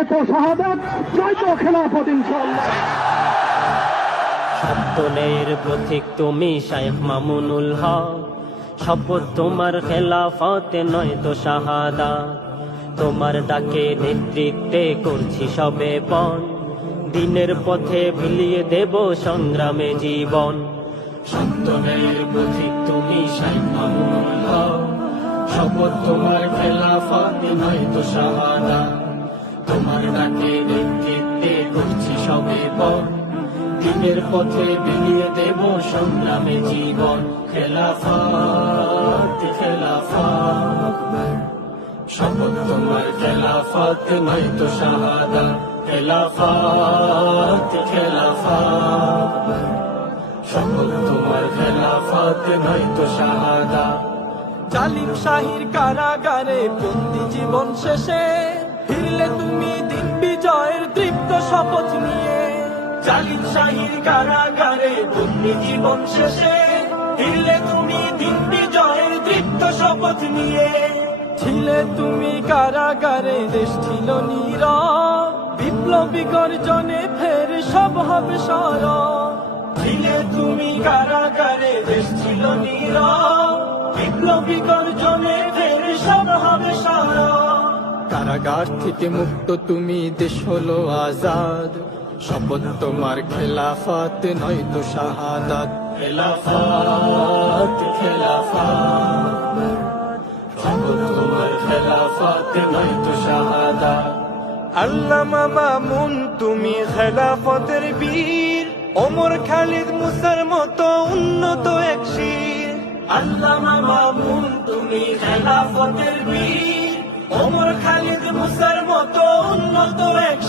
নয়তো শাহাদাত নয়তো খেলাফত ইনশাআল্লাহ। সত্যনের প্রতীক তুমি শাইখ মামুনুল হক। শপথ তোমার খেলাফতে নয় তো শাহাদা তোমার ডাকে নেতৃত্বে করছি সবে পণ। দিনের পথে বিলিয়ে দেব সংগ্রামে জীবন। সত্যনের প্রতীক তুমি শাইখ মামুনুল হক। শপথ তোমার খেলাফতে নয় তো শাহাদা তোমার ডাকে নেতৃত্বে করছি সবে পণ দিনের পথে বিলিয়ে দেব সংগ্রামে জীবন। খেলাফত খেলাফত। শপথ তোমার খেলাফত নয় তো শাহাদা। খেলাফত খেলাফত। শপথ তোমার খেলাফত নয় তো শাহাদা। জালিম শাহির কারাগারে বন্দি জীবন শেষে ফিরলে তুমি দিন বিজয়ের তৃপ্ত শপথ নিয়ে। জালিম শাহির কারাগারে বন্দি জীবন শেষে ফিরলে তুমি দিন বিজয়ের তৃপ্ত শপথ নিয়ে। ছিলে তুমি কারাগারে, দেশ ছিল নীরব। বিপ্লবী গর্জনে ফের সব হবে সর। ছিলে তুমি কারাগারে, দেশ ছিল নীরব। বিপ্লবী গর্জনে ফের সব হবে সারা। কারাগার থেকে মুক্ত তুমি দেশ হলো আজাদ। শপথ তোমার খেলাফত, নয় তো শাহাদাত। খেলাফত খেলাফত। শপথ মামুন, তুমি খেলাফতের বীর। ওমর খালিদ মুসার মতো উন্নত এক শির। আল্লামা মামুন, তুমি খেলাফতের বীর। ওমর খালিদ মুসার মতো উন্নত এক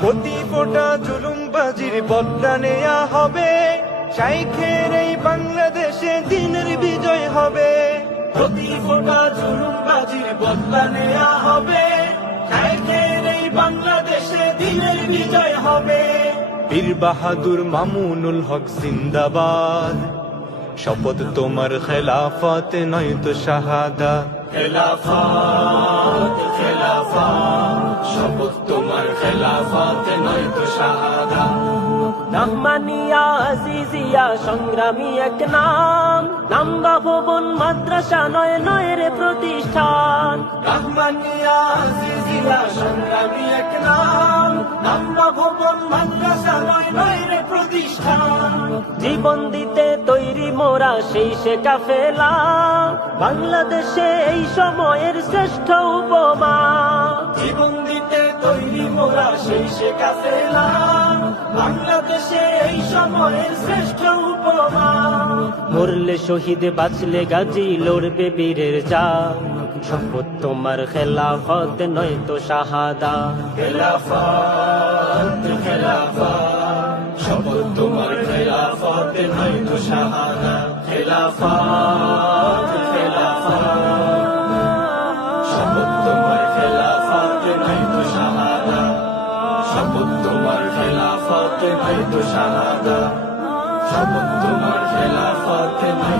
প্রতি ফোটা জুলুমবাজির বদলা নেয়া হবে। শাইখের এই বাংলাদেশে দিনের বিজয় হবে। প্রতি ফোটা জুলুম বদলা নেয়া হবে। এই বাংলাদেশে দিনের বিজয় হবে। বীর বাহাদুর মামুনুল হক জিন্দাবাদ। শপথ তোমার খেলাফত নয় তো শাহাদা খেলাফত খেলাফত শপথ তোমার খেলাফত নয় তো শাহাদা। রহমানিয়া আজিজিয়া সংগ্রামী এক নাম। নাম্বা ভবন মাদ্রাসা নয় নয় রে প্রতিষ্ঠান। রহমানিয়া আজিজিয়া সংগ্রামী এক নাম। নাম্বা ভবন মাদ্রাসা নয় নয় রে প্রতিষ্ঠান। জীবন দিতে তৈরি মোরা সেই সে কাফেলা। বাংলাদেশে এই সময়ের শ্রেষ্ঠ উপমা। জীবন দিতে তৈরি মোরা সেই সে কাফেলা। বাংলাদেশে এই সময়ের শ্রেষ্ঠ উপমা। মরলে শহীদ বাঁচলে গাজী লড়বে বীরের যা শপথ তোমার খেলাফত নয় তো শাহাদা। খেলাফত। খেলাফত নয় তো শাহাদা খেলাফত খেলাফত। শপথ তোমার খেলাফত নয় তো শাহাদা শপথ তোমার খেলাফত নয় তো শাহাদা শপথ শাহাদা